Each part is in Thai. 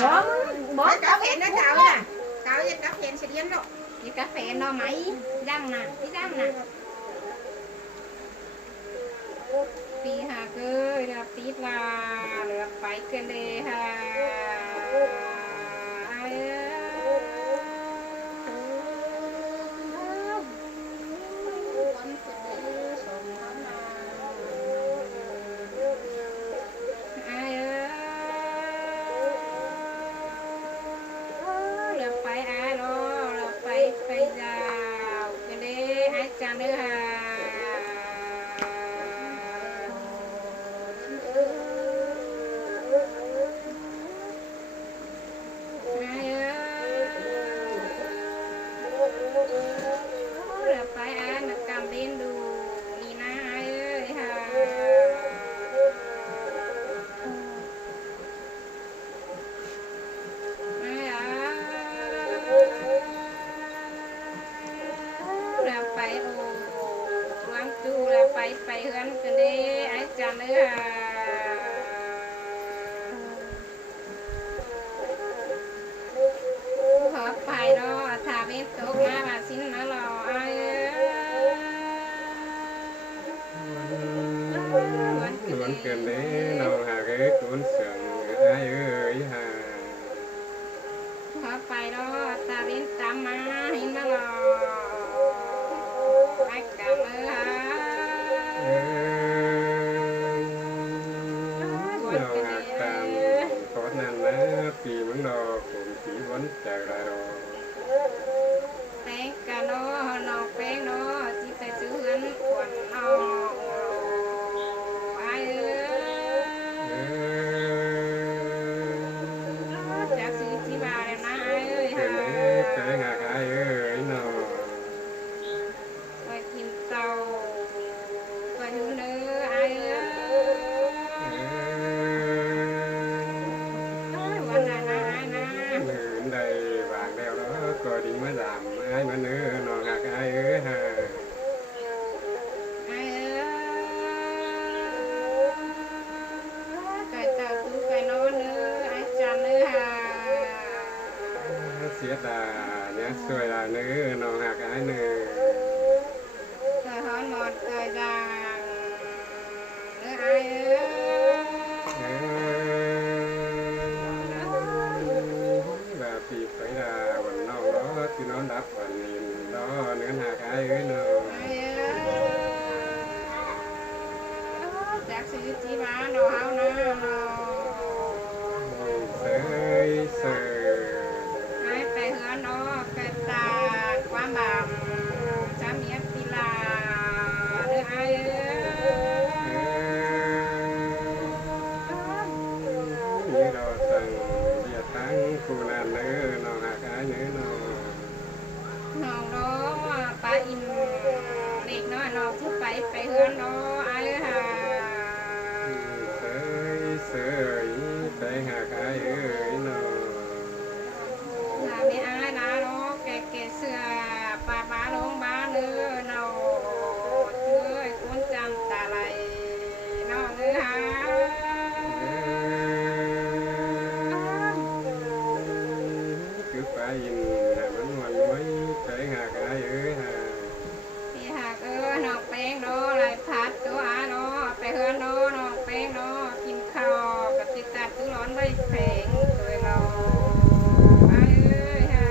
bỏ cà phê nó chào nè chào với cà phê sẽ điên đâu cái cà phê nó máy răng nè cái răng nèปีหาเกยเรือปีปลาเรือไปกันเลยฮะไปเฮือนกันเด้อาจารย์เลยขอไปเนาะถ้าเป็นตกมาบาสินมาหล่อวันเกิดนี้เราหาcái cuốn sườn ai ơi hàขอไปเนาะถ้าเป็นตามมาเห็นมาหล่อไปกันเลยปีมึงดอกผมสีวันจากไรดอกแป้งกันเนาะนอกแป้งเนาะที่ไปซื้อเงินขวัญเนาะไอ้จากซื้อที่บ้านนะไอ้เอ้ยฮะไปหาไอ้เอ้ยเนาะไปกินเตาไปดูเนื้อไอ้เอ้ยก็ดีมาดามไอ้มันเนื้อนอนหักไอ้เอ้ยฮะไอ้ไก่เต่าตู้ไก่นอนเนื้อไอ้จันเนื้อฮะเสียดาเนี่ยสวยละเนื้อนอนหักไอ้เนื้อเธอหอนหมดเธอจางเนื้อไอ้แบบปีไปดาวันนอกที่น้องดับวันนี้น้อเนื้อหักไอ้เอ้ยเนาะจากซื้อที่บ้านเราเอานะเสยเสยไอ้ไปเฮือนเนาะไปตาความบาปจำเมียตีลาเนื้อไอ้นี่เราสั่งเบียร์ทั้งคูนันเนื้อน้องหักไอ้เนื้อเนาะน้องน้องปลาอินเด็กน้อยน้องที่ไปเฮือนน้องไอ้ฮะเสยเสยไปหาไอ้เอ้ยเนาะไม่ไอ้นะน้องแก่เสือปลาบ้าลงบ้าเนื้อน้องเชื่อคุณจำตาไหลน้องเนื้อฮะคือไปยินมันวันไว้ไปหาไอ้เอ้ยฮะพี่หากน้องแป้งน้องไรพัดตัวอาน้องไปเฮือนน้องแป้งน้องกินข้าวกับจิตตาตู้ร้อนใบแผงตัวเราไอ้เอ้ยฮะ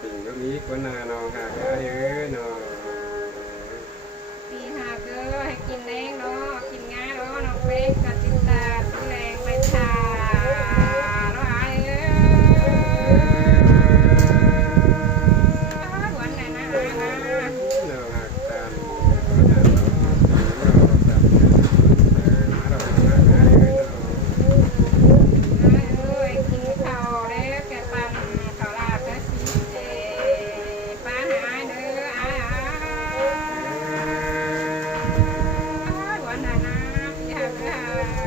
สิ่งก็มีคนนาน้องหาไอ้เอ้ยเนาะพี่หากให้กินแดงน้องกินงาน้องแป้งกับจิตตาตู้แรงไปทาน้องไอ้เอ้ยวันไหนนะไอ้นะน้องหักตามน้องตามมาเราหาไอ้เอ้ยเนาะกินข้าวแล้วแกปั่นข้าวราดก็สีปลาหายเนื้อวันนั้นนะพี่หาก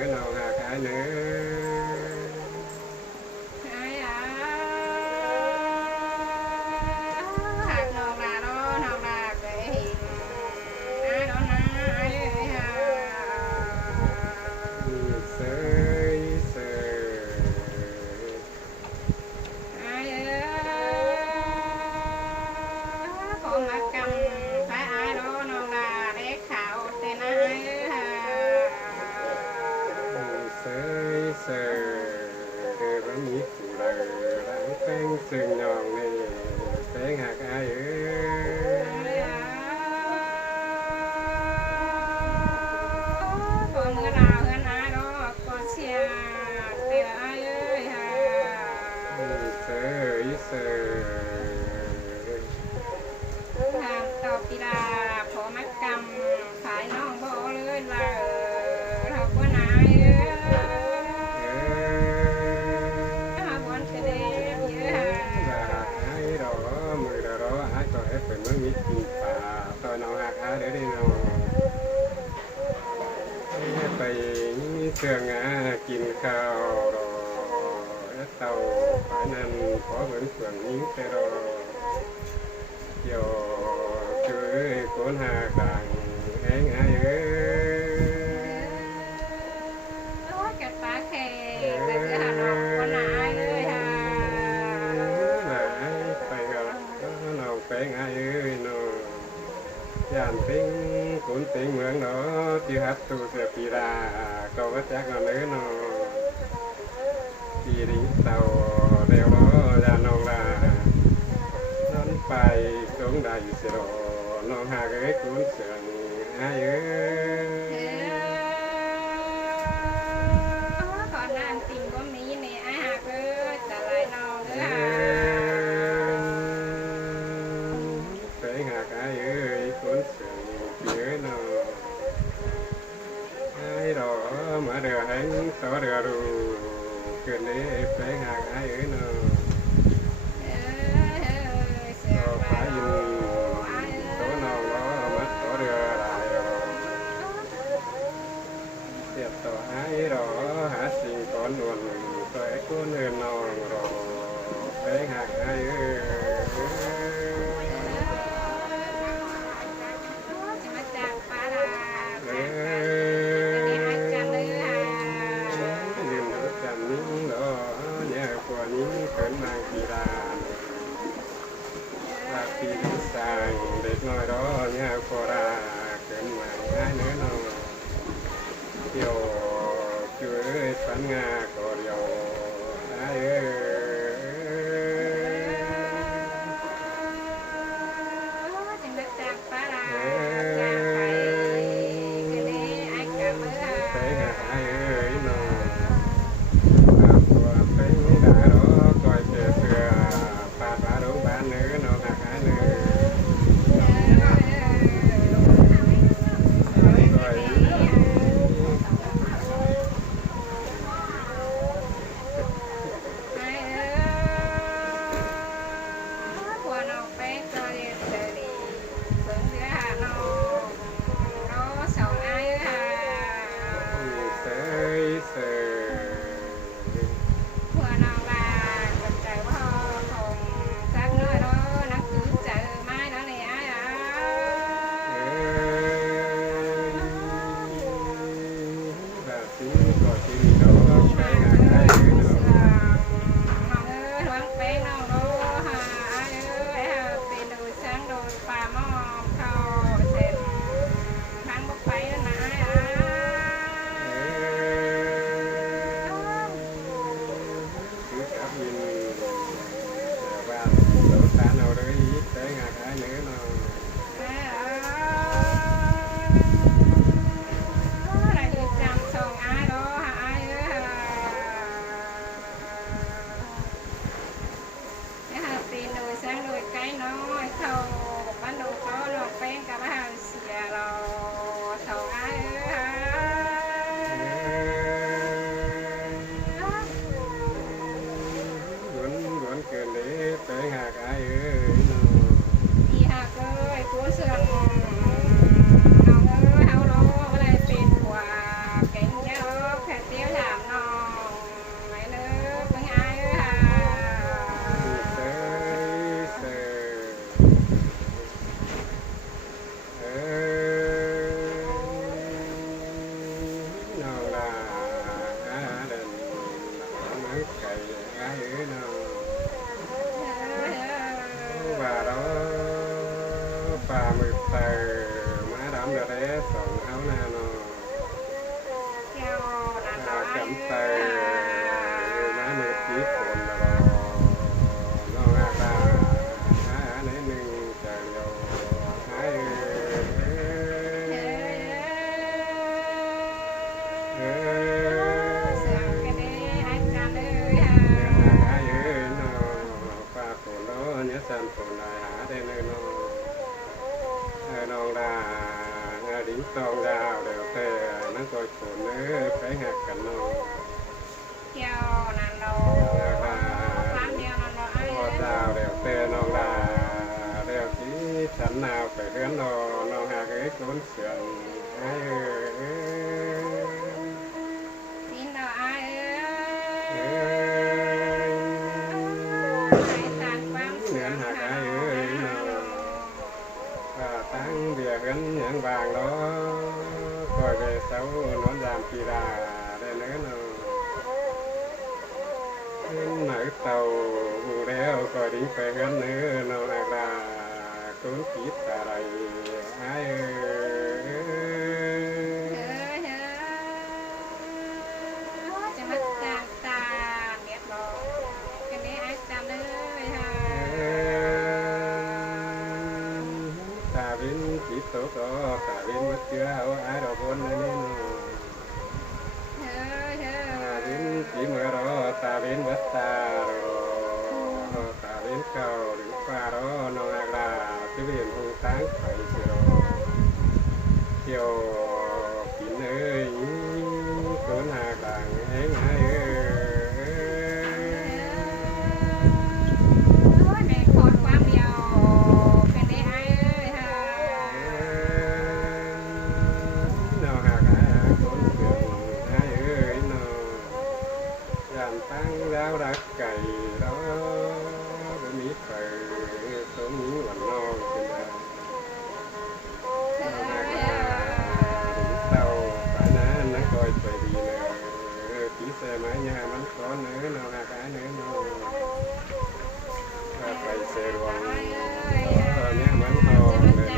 nữa nào hà cái nữa ai à hạt nòng là đó nòng là về hiền ai đó na ai ơi ha sơi sơi ai ơi con mà cầm phải ai đó nòng là để khảo tên ai ơi ha sơi sơi rồi mi phụ đời đang phèn sừng nhọn này phèn hà cái ơi con mưa nào hơn ai đó con xe để ai ơi ha sơi sơi hàng tàu kỳ đà phó mắt cầm phải non bỏ lưới là học con ai học con cái đẹp như là ai đó mười đó ai có ép phải mới biết gì và tôi nào hạt ai để đi nàoไปเชื่องกินข้าวรอเต่าฝ่ายนั้นขอเหมือนส่วนนี้แต่รอเกี่ยวช่วยคนหาต่างเองไอ้เอ้ย cái phá khe cái thứ hà nội con ai ơi hà ไปก็เราไปไงเอ้ยเนาะย่านติ้งคนติ้งเมืองเนาะที่ฮัตตูเสียปีดาก็ว่าจักเนาะเนื้อเนาะปีริงเต่าเดียวเนาะย่านนองลานอนไปสงได้เสียดน้องหาเอ้ยคนเสียงไอ้เอ้ย còn nam tình có mỹ này ai hà cơ trả lại nó nữa hà ไปหาไอ้เอ้ยคนเสียงเยอะเนาะไอ้ดอกมาเดือแห้งต่อเดือดูเกินนี้ไปหาไอ้เอ้ยเนาะ ต่อไปยินตัวน้องล้อมัดต่อเรือหลายดอกเสียบต่อไอ้ดอกหาสิ่งก่อนนวลตัวไอ้คนเงินน้องรอไปหาไอ้เอ้ย mà chàng phá là cái ai chàng nữa hà ลืมรถจันนิ่งดอเนี่ยกว่านี้เกินนางกีฬาลาปีนสายเด็กน้อยดอเนี่ยโคราเกินมาง่ายเนื้อนอเกี่ยวช่วยสัญญาก็เดียวไอ้เอ้ย chàng đất chàng phá là chàng phải cái này ai cảm ơn ไป hà หาไอ้เอ้ยนอตัวไปไม่ได้หรอกคอยเสือเสือปาดมาดูบ้านเนื้อนอหาไอ้เนื้อ rồi ตองดาวเดี๋ยวแต่นั่งคอยฝนไปหักกันเนาะ เกี่ยวนั่นเราร้านเดียวนั่นเราไอ้ พอดาวเดี๋ยวแต่น้องดาเดี๋ยวที่ฉันนาวไปเรือนนอน้องหากโกนเสียงไอ้สินเราไอ้เอ้ย ไอ้ตัดความ เหมือนหากไอ้เนาะตั้งเบียกันอย่างบางเนาะคอยไปเสานอนยามปีราได้เนื้อเนาะหนักเต่าหูแล้วก็ดิ้งไปกันเนื้อเนาะนาราคุ้นคิดอะไรไอ้จะมาจางตาเรียบร้อยกันนี้ไอ้จำเลยฮะ ตาบินจิตโตก็ตาบินมัดเชื้อเอาไอ้ดอกบนนี่เนาะตาบินจีเมื่อรอตาบินวัดตารอตาบินเก่าหรือฟ้ารอน้องอากาที่เวียนหูตั้งไข่เชียวเที่ยวกินเอ้ยคนหากลางเองไอ้แม่ขอความเดียวเป็นได้ไอ้ฮะ น้องหากคนเกินไอ้เอ้ยน้องยามตั้งแล้วรักไก่รอบ่มีเปิดสมวันน้องเป็นได้ เต่าป่านั้นนักคอยไปดีเลยผีเสไม้ยามันก้อนเนื้อนองอากาเนื้อนองไปเสรวงตอนนี้มันทองเลย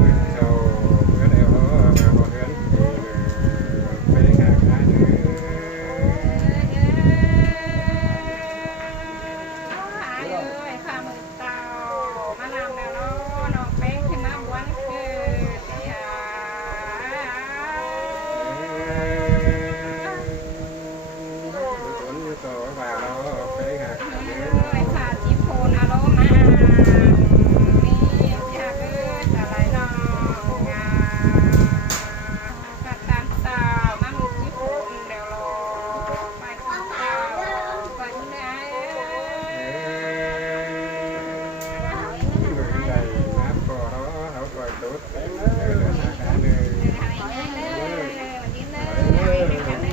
มือเจ้าเมื่อเดียวพอเดือนปีเลยไปหาขายเนื้อ ฝนโตว่าเรา